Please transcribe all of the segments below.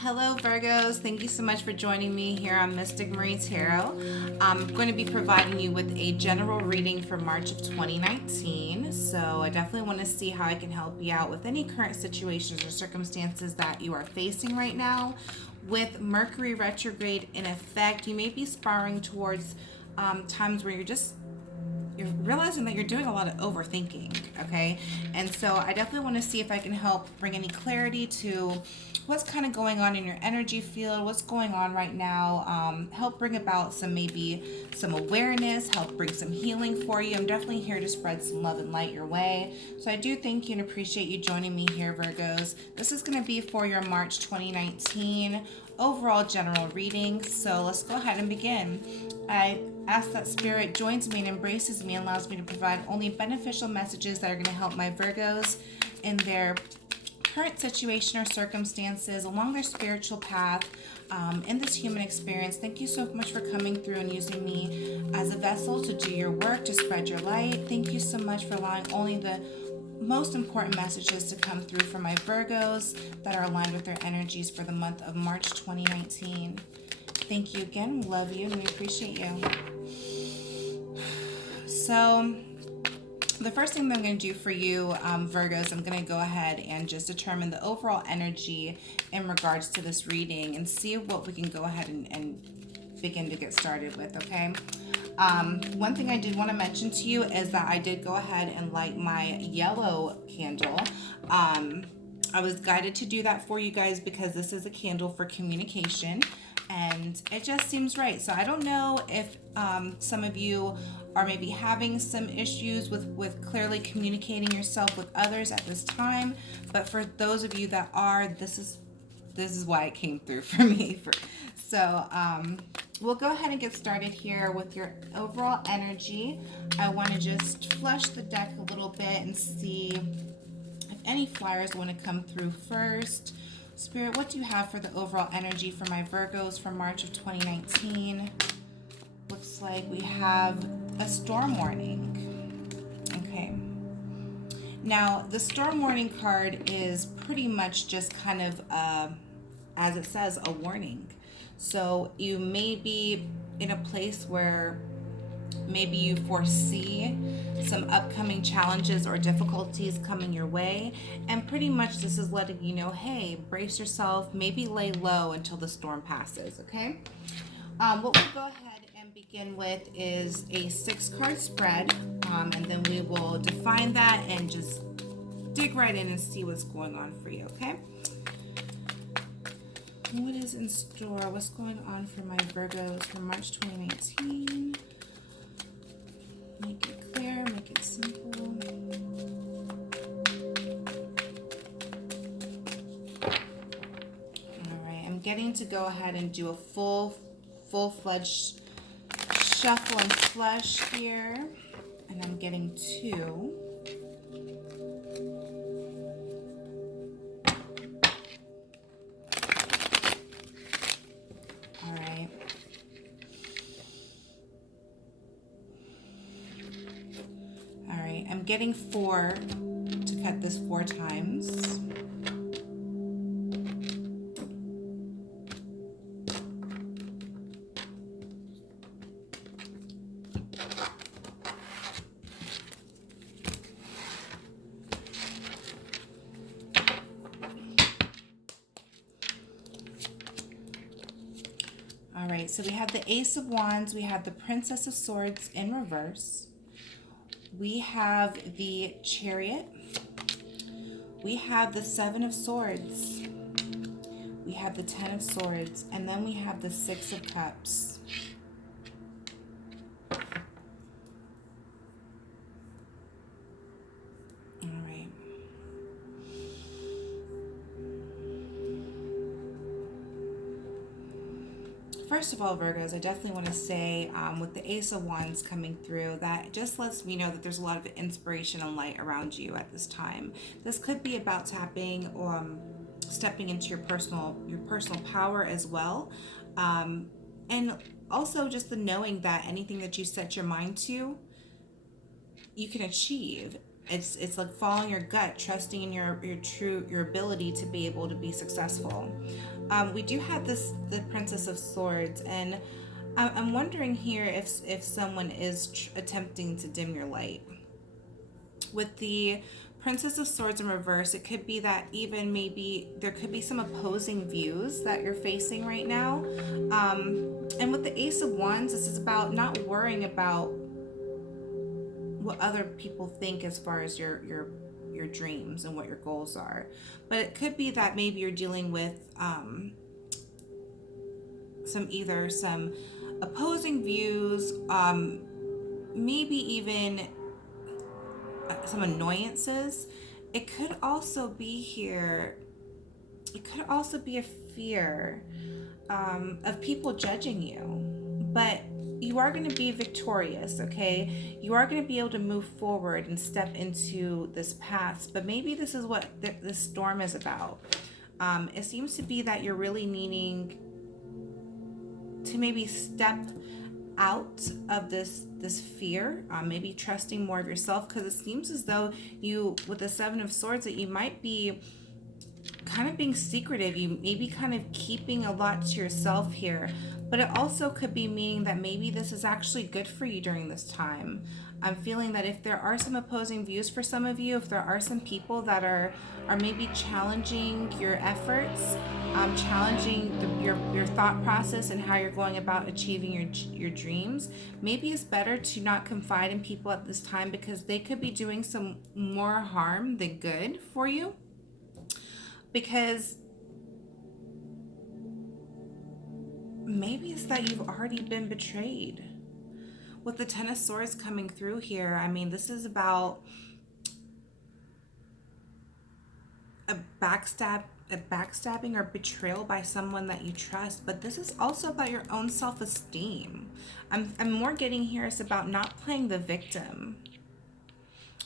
Hello Virgos, thank you so much for joining me here on Mystic Marie Tarot. I'm going to be providing you with a general reading for March of 2019. So I definitely want to see how I can help you out with any current situations or circumstances that you are facing right now. With Mercury retrograde in effect, you may be sparring towards times where you're realizing that you're doing a lot of overthinking, okay? And so I definitely want to see if I can help bring any clarity to what's kind of going on in your energy field, what's going on right now, help bring about maybe some awareness, help bring some healing for you. I'm definitely here to spread some love and light your way. So I do thank you and appreciate you joining me here, Virgos. This is going to be for your March 2019 overall general reading. So let's go ahead and begin. I ask that Spirit joins me and embraces me and allows me to provide only beneficial messages that are going to help my Virgos in their current situation or circumstances along their spiritual path in this human experience. Thank you so much for coming through and using me as a vessel to do your work, to spread your light. Thank you so much for allowing only the most important messages to come through for my Virgos that are aligned with their energies for the month of March 2019. Thank you again. We love you and we appreciate you. So the first thing that I'm going to do for you, Virgos, I'm going to go ahead and just determine the overall energy in regards to this reading and see what we can go ahead and begin to get started with, okay? One thing I did want to mention to you is that I did go ahead and light my yellow candle. I was guided to do that for you guys because this is a candle for communication and it just seems right. So I don't know if some of you are maybe having some issues with clearly communicating yourself with others at this time, but for those of you that are, this is why it came through for me. So we'll go ahead and get started here with your overall energy. I want to just flush the deck a little bit and see if any flyers want to come through first. Spirit, what do you have for the overall energy for my Virgos for March of 2019? Looks like we have a storm warning. Okay. Now, the storm warning card is pretty much just kind of, as it says, a warning. So you may be in a place where maybe you foresee some upcoming challenges or difficulties coming your way, and pretty much this is letting you know, hey, brace yourself, maybe lay low until the storm passes, okay? What we'll go ahead and begin with is a 6-card spread, and then we will define that and just dig right in and see what's going on for you, okay? What is in store? What's going on for my Virgos for March 2019? Make it clear, make it simple. All right, I'm getting to go ahead and do a full-fledged shuffle and flush here. And I'm getting 2. All right. All right, I'm getting 4 to cut this 4 times. All right, so we have the Ace of Wands, we have the Princess of Swords in reverse, we have the Chariot, we have the 7 of Swords, we have the 10 of Swords, and then we have the 6 of Cups. All right. First of all, Virgos, I definitely want to say with the Ace of Wands coming through, that just lets me know that there's a lot of inspiration and light around you at this time. This could be about tapping or stepping into your personal power as well. And also just the knowing that anything that you set your mind to, you can achieve. It's like following your gut, trusting in your ability to be able to be successful. We do have the Princess of Swords, and I'm wondering here if someone is attempting to dim your light. With the Princess of Swords in reverse, it could be that even maybe there could be some opposing views that you're facing right now. And with the Ace of Wands, this is about not worrying about what other people think as far as your dreams and what your goals are. But it could be that maybe you're dealing with some opposing views, maybe even some annoyances. It could also be here. It could also be a fear of people judging you, but you are going to be victorious, okay? You are going to be able to move forward and step into this path, but maybe this is what this storm is about. It seems to be that you're really needing to maybe step out of this fear, maybe trusting more of yourself, because it seems as though you, with the Seven of Swords, that you might be kind of being secretive. You may be kind of keeping a lot to yourself here, but it also could be meaning that maybe this is actually good for you during this time. I'm feeling that if there are some opposing views for some of you, if there are some people that are maybe challenging your efforts, challenging your thought process and how you're going about achieving your dreams, maybe it's better to not confide in people at this time, because they could be doing some more harm than good for you. Because maybe it's that you've already been betrayed. With the Ten of Swords coming through here, I mean, this is about a backstabbing or betrayal by someone that you trust, but this is also about your own self-esteem. I'm more getting here, it's about not playing the victim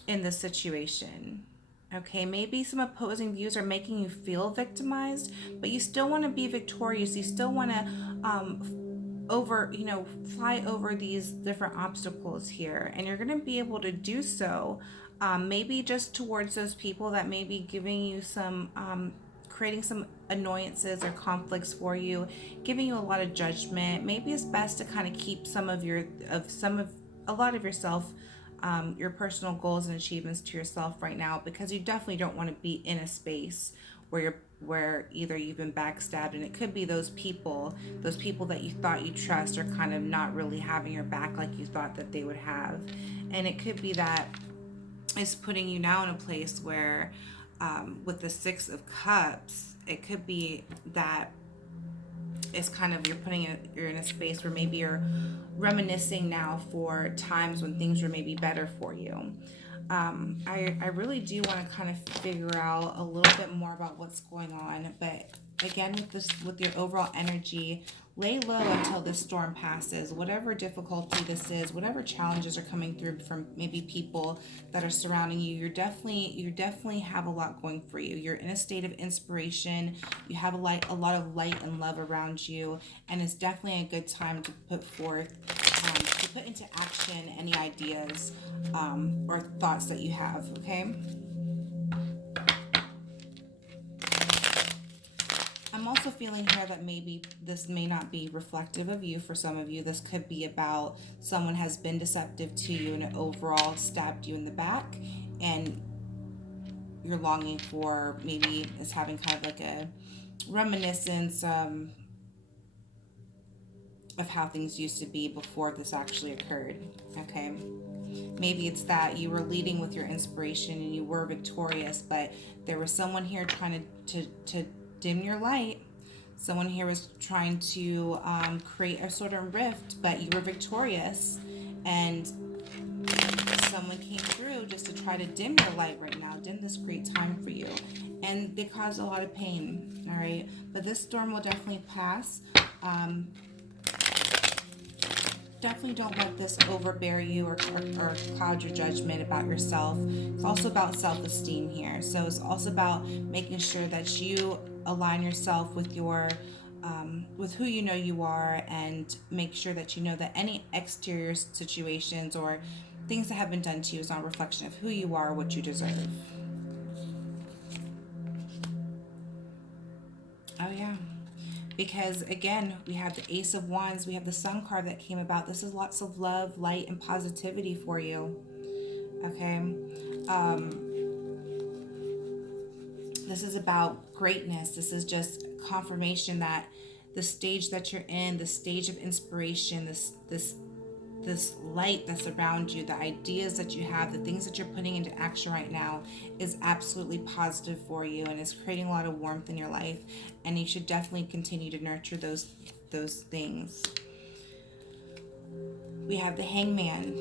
in this situation. Okay, maybe some opposing views are making you feel victimized, but you still want to be victorious. You still want to fly over these different obstacles here, and you're going to be able to do so. Maybe just towards those people that may be giving you some, creating some annoyances or conflicts for you, giving you a lot of judgment. Maybe it's best to kind of keep a lot of yourself, your personal goals and achievements to yourself right now, because you definitely don't want to be in a space where either you've been backstabbed, and it could be those people that you thought you trust are kind of not really having your back like you thought that they would have. And it could be that it's putting you now in a place where, with the Six of Cups, it could be that it's kind of you're in a space where maybe you're reminiscing now for times when things were maybe better for you. I really do want to kind of figure out a little bit more about what's going on, but again, with your overall energy, lay low until this storm passes. Whatever difficulty this is, whatever challenges are coming through from maybe people that are surrounding you, you definitely have a lot going for you. You're in a state of inspiration. You have a lot of light and love around you, and it's definitely a good time to put into action any ideas or thoughts that you have. Okay. I'm also feeling here that maybe this may not be reflective of you. For some of you, this could be about someone has been deceptive to you and overall stabbed you in the back, and you're longing for, maybe it's having kind of like a reminiscence of how things used to be before this actually occurred. Okay. Maybe it's that you were leading with your inspiration and you were victorious, but there was someone here trying to dim your light. Someone here was trying to create a sort of rift, but you were victorious, and someone came through just to try to dim your light right now, dim this great time for you, and they caused a lot of pain. All right, but this storm will definitely pass. Definitely don't let this overbear you or cloud your judgment about yourself. It's also about self-esteem here. So it's also about making sure that you align yourself with with who you know you are, and make sure that you know that any exterior situations or things that have been done to you is not a reflection of who you are, what you deserve. Oh, yeah. Because again, we have the Ace of Wands, we have the Sun card that came about. This is lots of love, light, and positivity for you. Okay. This is about greatness. This is just confirmation that the stage that you're in, the stage of inspiration, this light that's around you, the ideas that you have, the things that you're putting into action right now is absolutely positive for you and is creating a lot of warmth in your life, and you should definitely continue to nurture those things. We have the Hangman.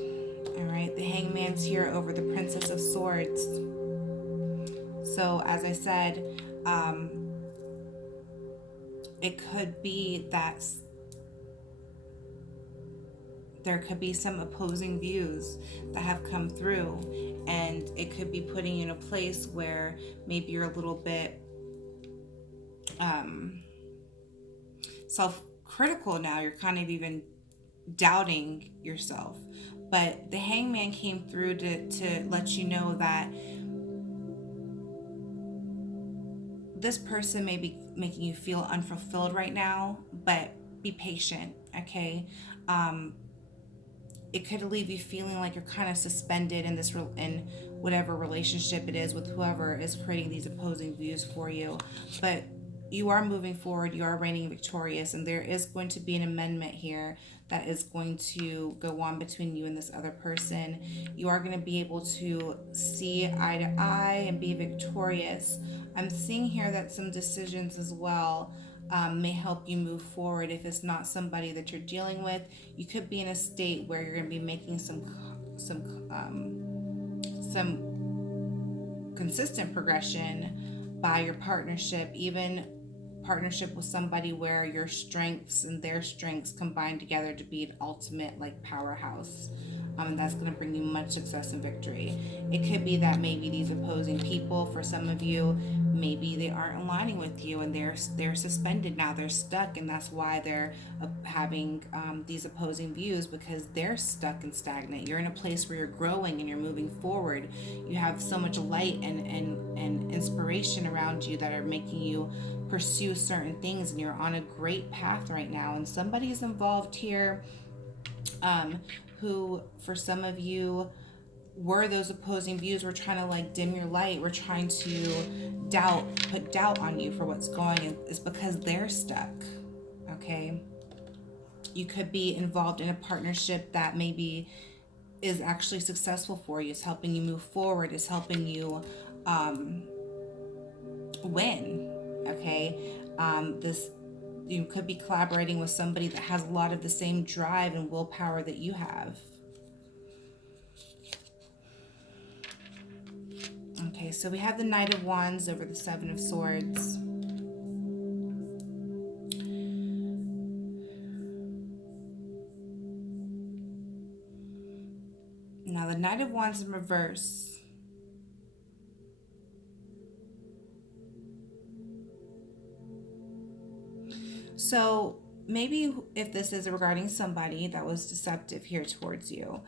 All right, the Hangman's here over the Princess of Swords. So as I said, it could be that there could be some opposing views that have come through, and it could be putting you in a place where maybe you're a little bit self-critical now. You're kind of even doubting yourself. But the Hangman came through to let you know that this person may be making you feel unfulfilled right now, but be patient, okay? It could leave you feeling like you're kind of suspended in in whatever relationship it is with whoever is creating these opposing views for you. But you are moving forward, you are reigning victorious, and there is going to be an amendment here that is going to go on between you and this other person. You are going to be able to see eye to eye and be victorious. I'm seeing here that some decisions as well may help you move forward. If it's not somebody that you're dealing with, you could be in a state where you're going to be making some consistent progression by your partnership, even partnership with somebody where your strengths and their strengths combine together to be an ultimate like powerhouse. And that's going to bring you much success and victory. It could be that maybe these opposing people, for some of you, maybe they aren't aligning with you and they're suspended now, they're stuck, and that's why they're having these opposing views, because they're stuck and stagnant. You're in a place where you're growing and you're moving forward. You have so much light and inspiration around you that are making you pursue certain things, and you're on a great path right now. And somebody's involved here who, for some of you, were those opposing views. We're trying to like dim your light. We're trying to put doubt on you for what's going on. It's because they're stuck. Okay. You could be involved in a partnership that maybe is actually successful for you. It's helping you move forward. It's helping you win. Okay. This You could be collaborating with somebody that has a lot of the same drive and willpower that you have. Okay, so we have the Knight of Wands over the Seven of Swords. Now the Knight of Wands in reverse. So maybe if this is regarding somebody that was deceptive here towards you,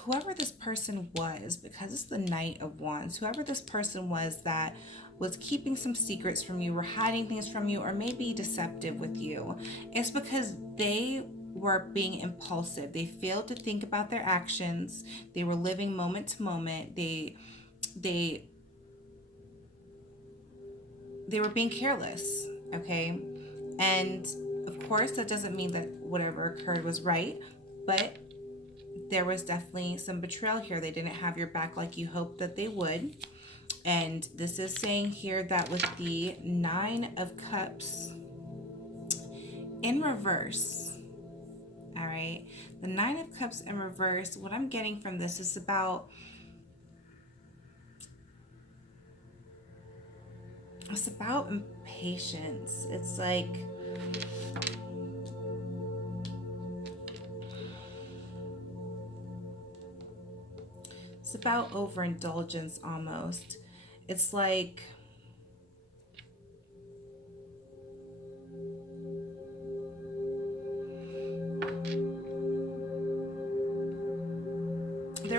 whoever this person was, because it's the Knight of Wands, whoever this person was that was keeping some secrets from you, or hiding things from you, or maybe deceptive with you, it's because they were being impulsive. They failed to think about their actions. They were living moment to moment. They were being careless, okay? And of course, that doesn't mean that whatever occurred was right, but there was definitely some betrayal here. They didn't have your back like you hoped that they would. And this is saying here that with the Nine of Cups in reverse, all right, the Nine of Cups in reverse, what I'm getting from this is about, impatience. It's like, it's about overindulgence almost. It's like,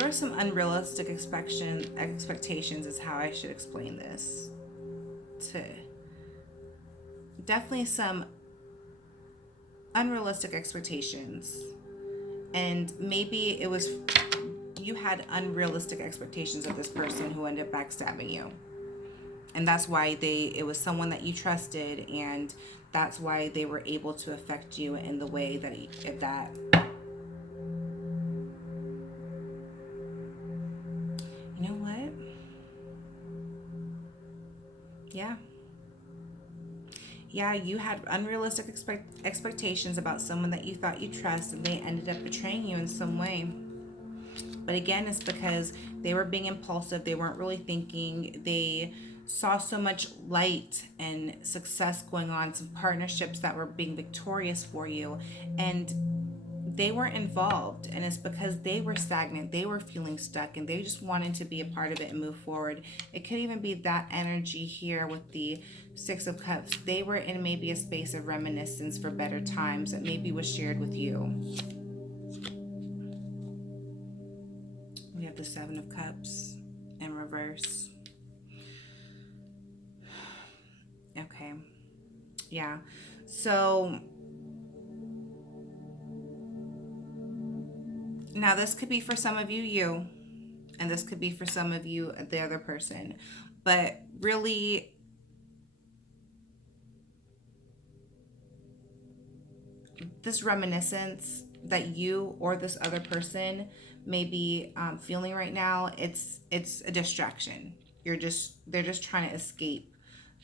were some unrealistic expectations is how I should explain this. Definitely some unrealistic expectations. And maybe it was you had unrealistic expectations of this person who ended up backstabbing you. And that's why it was someone that you trusted, and that's why they were able to affect you in the way that you know what? Yeah. Yeah, you had unrealistic expectations about someone that you thought you trust, and they ended up betraying you in some way. But again, it's because they were being impulsive. They weren't really thinking. They saw so much light and success going on, some partnerships that were being victorious for you, and they weren't involved. And it's because they were stagnant. They were feeling stuck, and they just wanted to be a part of it and move forward. It could even be that energy here with the Six of Cups. They were in maybe a space of reminiscence for better times that maybe was shared with you. We have the Seven of Cups in reverse. Okay. Yeah. So now this could be for some of you, and this could be for some of you, the other person. But really, this reminiscence that you or this other person may be feeling right now, it's a distraction. They're just trying to escape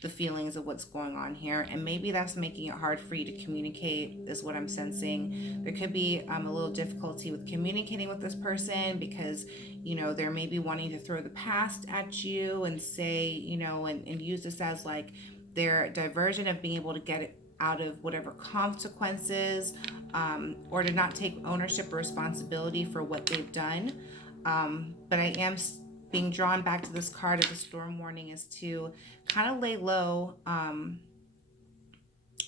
the feelings of what's going on here, and maybe that's making it hard for you to communicate, is what I'm sensing. There could be a little difficulty with communicating with this person because they're maybe wanting to throw the past at you and say, and use this as like their diversion of being able to get it out of whatever consequences, or to not take ownership or responsibility for what they've done. But I am being drawn back to this card of the storm warning is to kind of lay low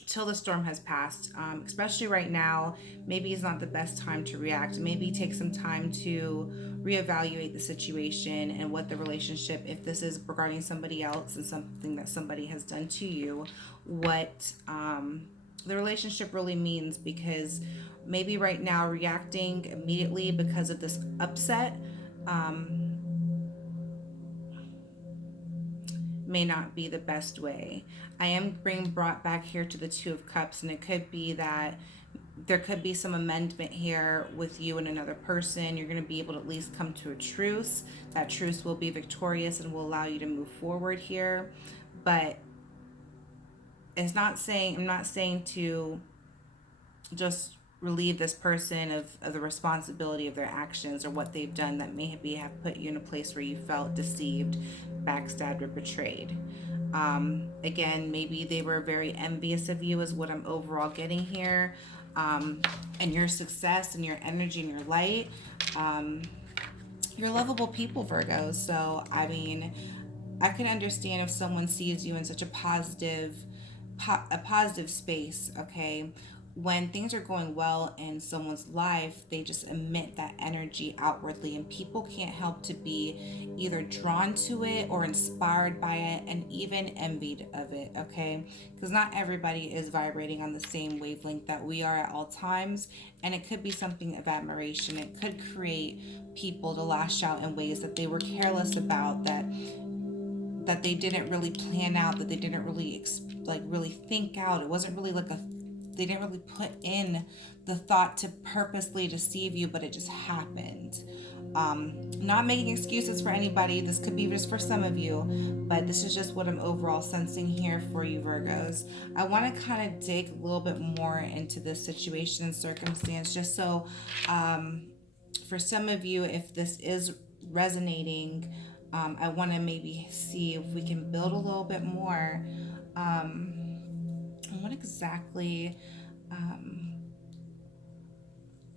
till the storm has passed. Especially right now, maybe it's not the best time to react. Maybe take some time to reevaluate the situation and what the relationship, if this is regarding somebody else and something that somebody has done to you, what the relationship really means. Because maybe right now reacting immediately because of this upset may not be the best way. I am being brought back here to the Two of Cups, and it could be that there could be some amendment here with you and another person. You're going to be able to at least come to a truce. That truce will be victorious and will allow you to move forward here. But I'm not saying to just relieve this person of the responsibility of their actions or what they've done that may have put you in a place where you felt deceived, backstabbed, or betrayed. Again, maybe they were very envious of you, is what I'm overall getting here, and your success and your energy and your light. You're lovable people, Virgos. So I mean, I can understand if someone sees you in such a positive space. Okay, when things are going well in someone's life, they just emit that energy outwardly, and people can't help to be either drawn to it or inspired by it and even envied of it. Okay, because not everybody is vibrating on the same wavelength that we are at all times, and it could be something of admiration. It could create people to lash out in ways that they were careless about, that they didn't really plan out, that they didn't really really think out. It wasn't really they didn't really put in the thought to purposely deceive you, but it just happened. Not making excuses for anybody. This could be just for some of you, but this is just what I'm overall sensing here for you, Virgos. I want to kind of dig a little bit more into this situation and circumstance, just so for some of you, if this is resonating, I want to maybe see if we can build a little bit more. What exactly,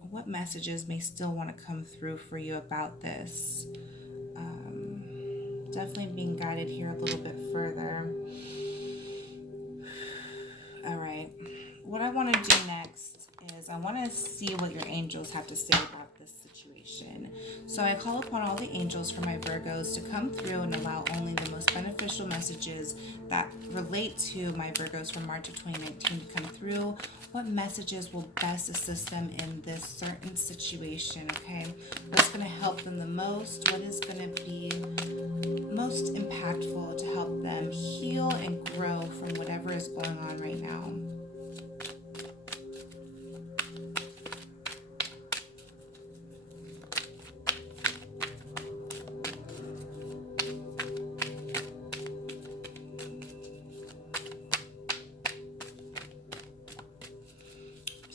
what messages may still want to come through for you about this? Definitely being guided here a little bit further. All right. What I want to do next is I want to see what your angels have to say about this situation. situation. So I call upon all the angels for my Virgos to come through and allow only the most beneficial messages that relate to my Virgos from March of 2019 to come through. What messages will best assist them in this certain situation, okay? What's going to help them the most? What is going to be most impactful to help them heal and grow from whatever is going on right now?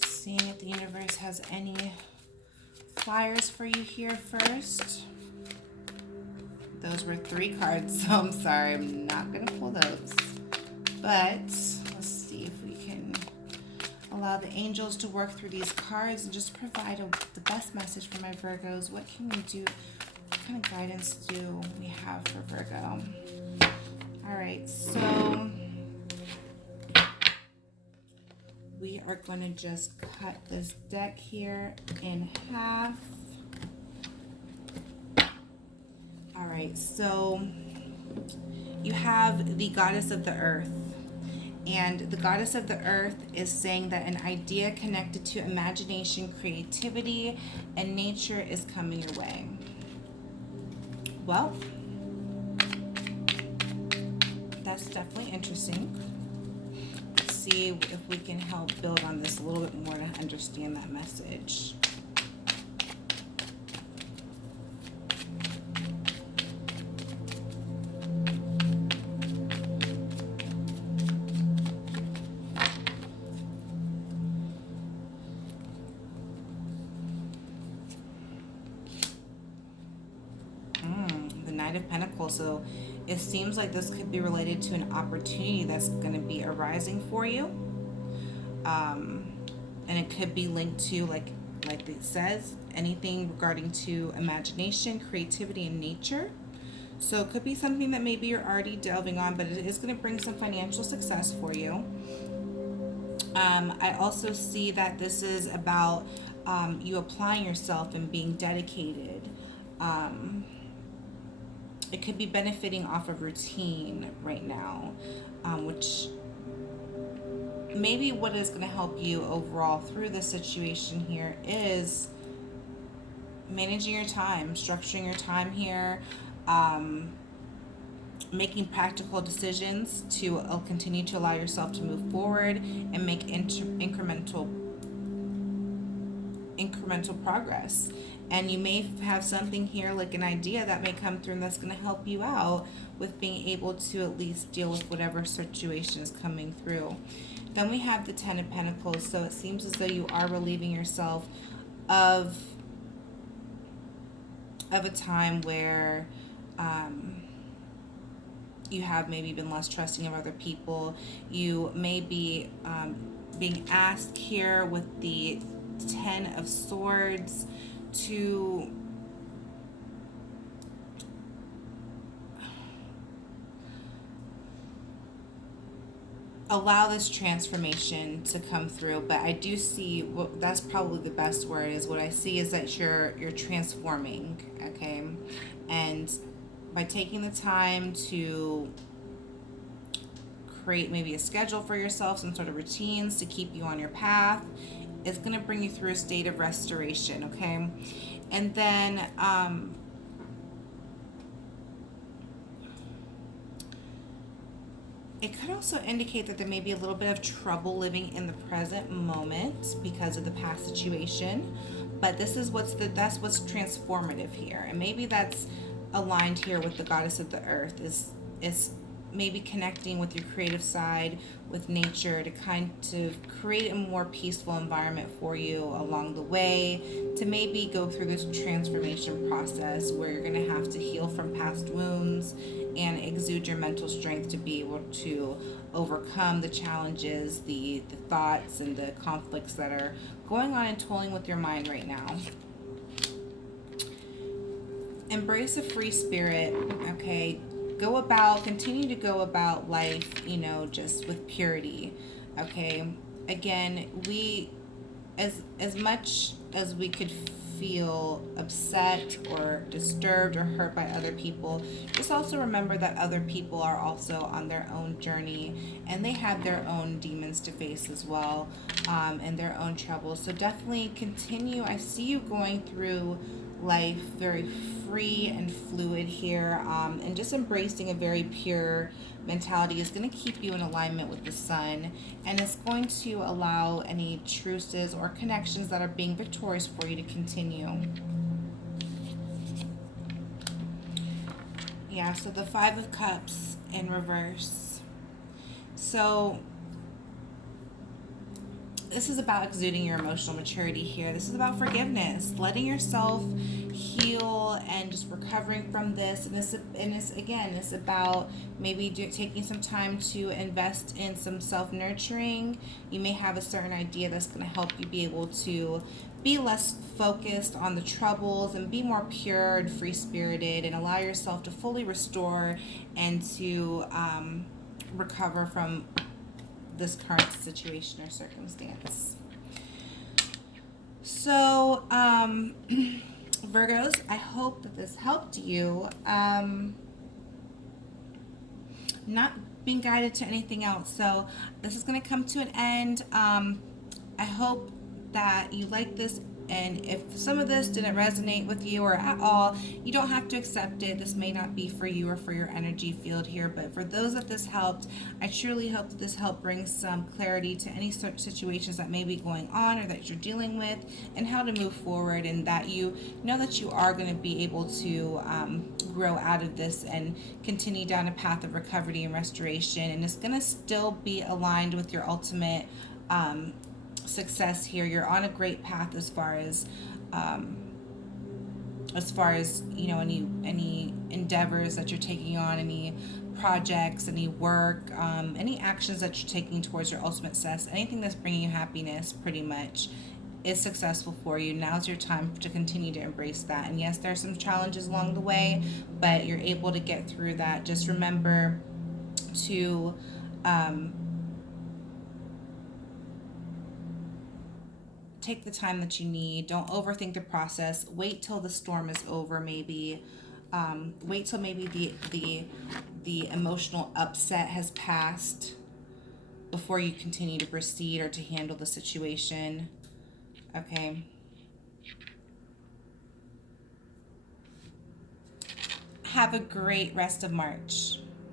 Seeing if the universe has any flyers for you here first. Those were 3 cards, so I'm sorry, I'm not going to pull those. But let's see if we can allow the angels to work through these cards and just provide the best message for my Virgos. What can we do? What kind of guidance do we have for Virgo? All right, so we are going to just cut this deck here in half. All right, so you have the goddess of the earth. And the goddess of the earth is saying that an idea connected to imagination, creativity, and nature is coming your way. Well, that's definitely interesting. Let's see if we can help build on this a little bit more to understand that message. Knight of Pentacles. So it seems like this could be related to an opportunity that's going to be arising for you. And it could be linked to, like it says, anything regarding to imagination, creativity, and nature. So it could be something that maybe you're already delving on, but it is going to bring some financial success for you. I also see that this is about you applying yourself and being dedicated. It could be benefiting off of routine right now, which maybe what is going to help you overall through this situation here is managing your time, structuring your time here, making practical decisions to continue to allow yourself to move forward and make incremental progress. And you may have something here, like an idea that may come through and that's going to help you out with being able to at least deal with whatever situation is coming through. Then we have the Ten of Pentacles. So it seems as though you are relieving yourself of a time where you have maybe been less trusting of other people. You may be being asked here with the Ten of Swords to allow this transformation to come through. But I do see, that's probably the best word, is what I see is that you're transforming, okay? And by taking the time to create maybe a schedule for yourself, some sort of routines to keep you on your path, it's going to bring you through a state of restoration, okay? And then it could also indicate that there may be a little bit of trouble living in the present moment because of the past situation. But this is that's what's transformative here. And maybe that's aligned here with the goddess of the earth, is maybe connecting with your creative side, with nature, to kind of create a more peaceful environment for you along the way, to maybe go through this transformation process where you're going to have to heal from past wounds and exude your mental strength to be able to overcome the challenges, the thoughts, and the conflicts that are going on and toiling with your mind right now. Embrace a free spirit, okay? Continue to go about life, just with purity, okay? Again, we, as much as we could feel upset or disturbed or hurt by other people, just also remember that other people are also on their own journey and they have their own demons to face as well, and their own troubles. So definitely continue. I see you going through life very free and fluid here, and just embracing a very pure mentality is going to keep you in alignment with the sun, and it's going to allow any truces or connections that are being victorious for you to continue. Yeah, so the Five of Cups in reverse. So this is about exuding your emotional maturity here. This is about forgiveness, letting yourself heal and just recovering from this. And it's about maybe taking some time to invest in some self-nurturing. You may have a certain idea that's going to help you be able to be less focused on the troubles and be more pure and free-spirited, and allow yourself to fully restore and to recover from this current situation or circumstance. So, Virgos, I hope that this helped you. Not being guided to anything else. So this is going to come to an end. I hope that you like this, and if some of this didn't resonate with you or at all, you don't have to accept it. This may not be for you or for your energy field here, but for those that this helped, I truly hope that this helped bring some clarity to any sort of situations that may be going on or that you're dealing with, and how to move forward, and that you know that you are going to be able to grow out of this and continue down a path of recovery and restoration, and it's going to still be aligned with your ultimate success here. You're on a great path as far as you know, any endeavors that you're taking on, any projects, any work, any actions that you're taking towards your ultimate success, anything that's bringing you happiness pretty much is successful for you. Now's your time to continue to embrace that. And yes, there are some challenges along the way, but you're able to get through that. Just remember to take the time that you need. Don't overthink the process. Wait till the storm is over, maybe. Wait till maybe the emotional upset has passed before you continue to proceed or to handle the situation. Okay. Have a great rest of March.